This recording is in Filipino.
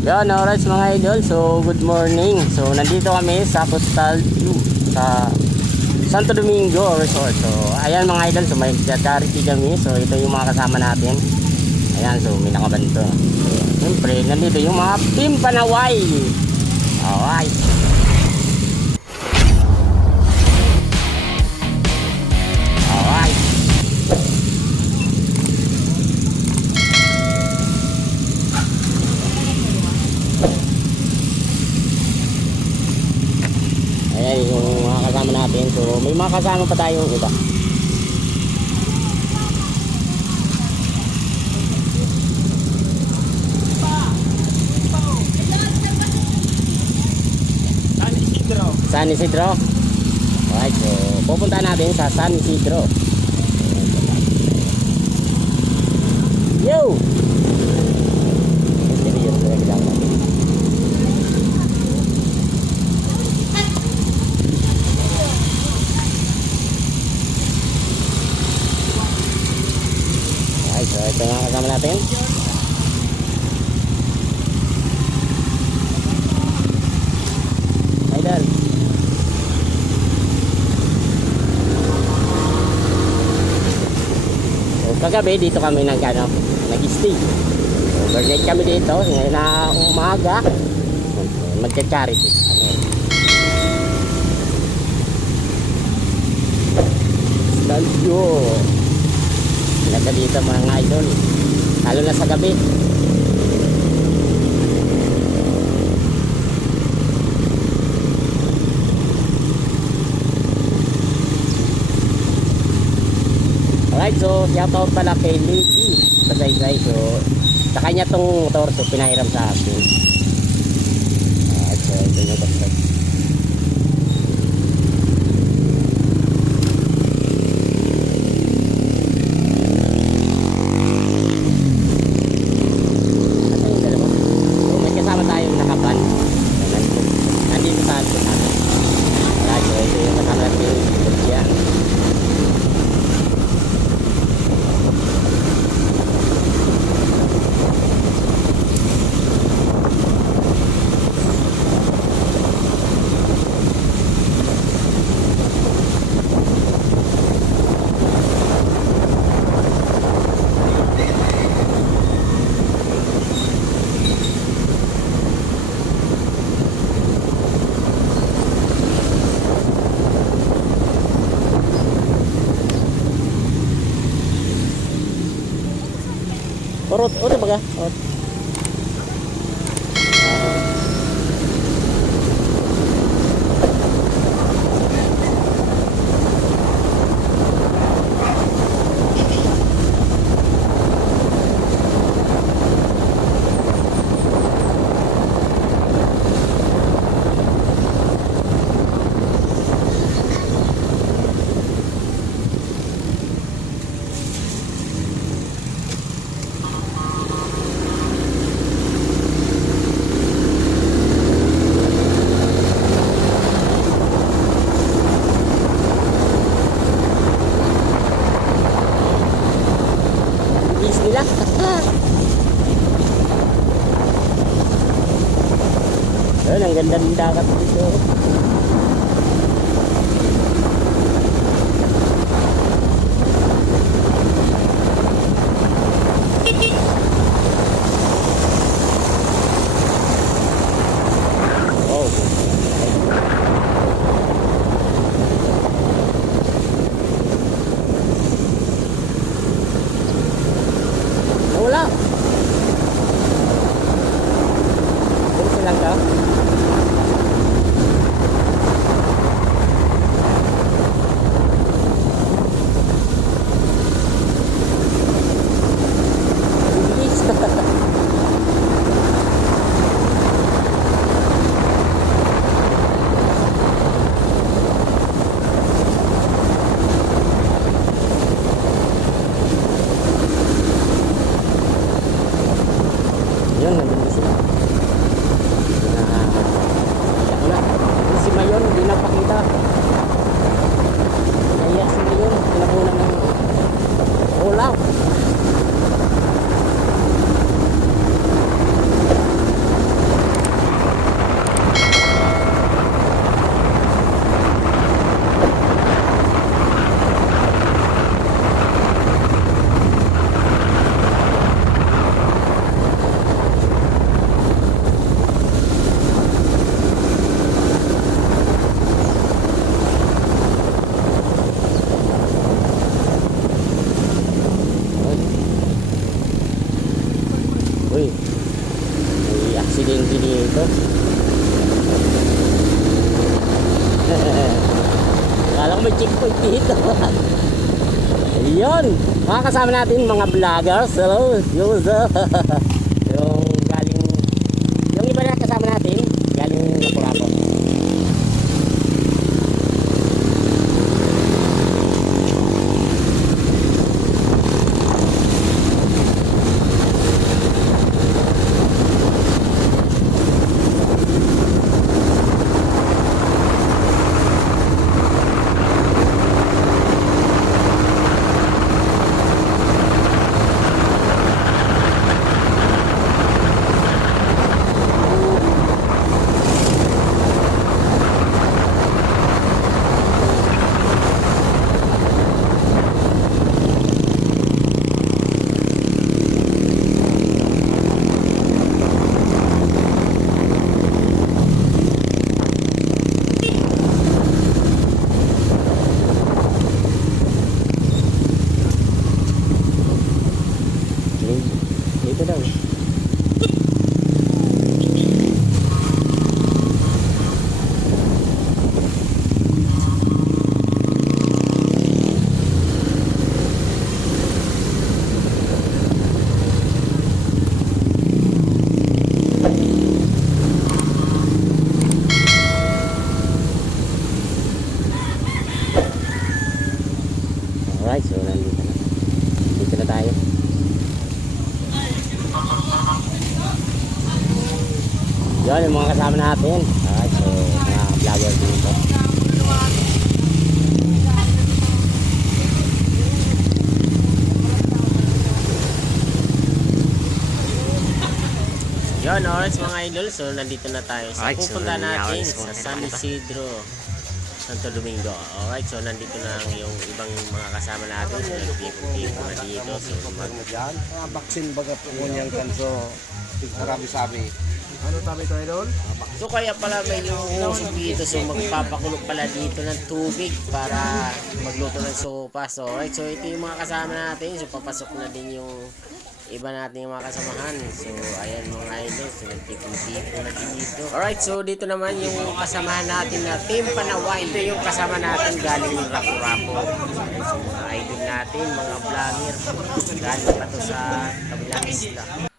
Yan, alright mga idol. So, good morning. So, nandito kami sa Coastal View sa Santo Domingo Resort. So, ayan mga idol. So, may charity kami. So, ito yung mga kasama natin. Ayan, so, may nakabanto. So, siyempre, nandito yung mga Team Panaway. Alright. Alright. Ayan yung mga kasama natin. So may mga kasama pa tayong iba. San Isidro. Alright, so pupunta natin sa San Isidro. Yo! So ito nga kasama natin. Idol. So kagabi dito kami nag-stay. So overnight kami dito ngayon na umaga. Magcha-charity kami. Stalyo. Ganda dito mga idol, lalo na sa gabi. Alright, so shout out pala kay Lady Basaysay. So sa kanya tong motor, so pinahiram sa akin. Alright, so ito yung motor. Oro baga. Nila. Ayun, ang ganda ng dagat dito. Wala. Kung silang ka? Yun, nandun sila. Si Mayon, hindi napakita. Kaya si Mayon, pinabunan ng ulam. aksidente dito. Kala ko may checkpoint dito. Ayun, mga kasama natin mga vloggers. Hello, user. Yung galing, yung iba na kasama natin galing Lapu-Lapu. Dito daw. Alright, so nandito na. Dito na tayo. Yan yung mga kasama natin. Alright, so mga vlogger dito. Yan, alright mga idol. So nandito na tayo. So Alright, so pupunta natin so, sa San Isidro, Santo Domingo. Alright, so nandito na yung ibang mga kasama natin. So nagpipong-tipong na dito. So Baksin baga po niyang kanso. Marami-sabi. Ano tabi ko idol? So kaya pala may yung usok dito, so magpapakulo pala dito ng tubig para magluto ng sopas. So alright, so ito yung mga kasama natin. So papasok na din yung iba natin yung mga kasamahan. So ayan mga idol, so nagtipong-tipong na dito. Alright, so dito naman yung kasamahan natin na Team Panaway. Ito yung kasama natin galing ng Lapu-Lapu. So mga idol natin, mga vlogger, galing pa to sa kabilang isla.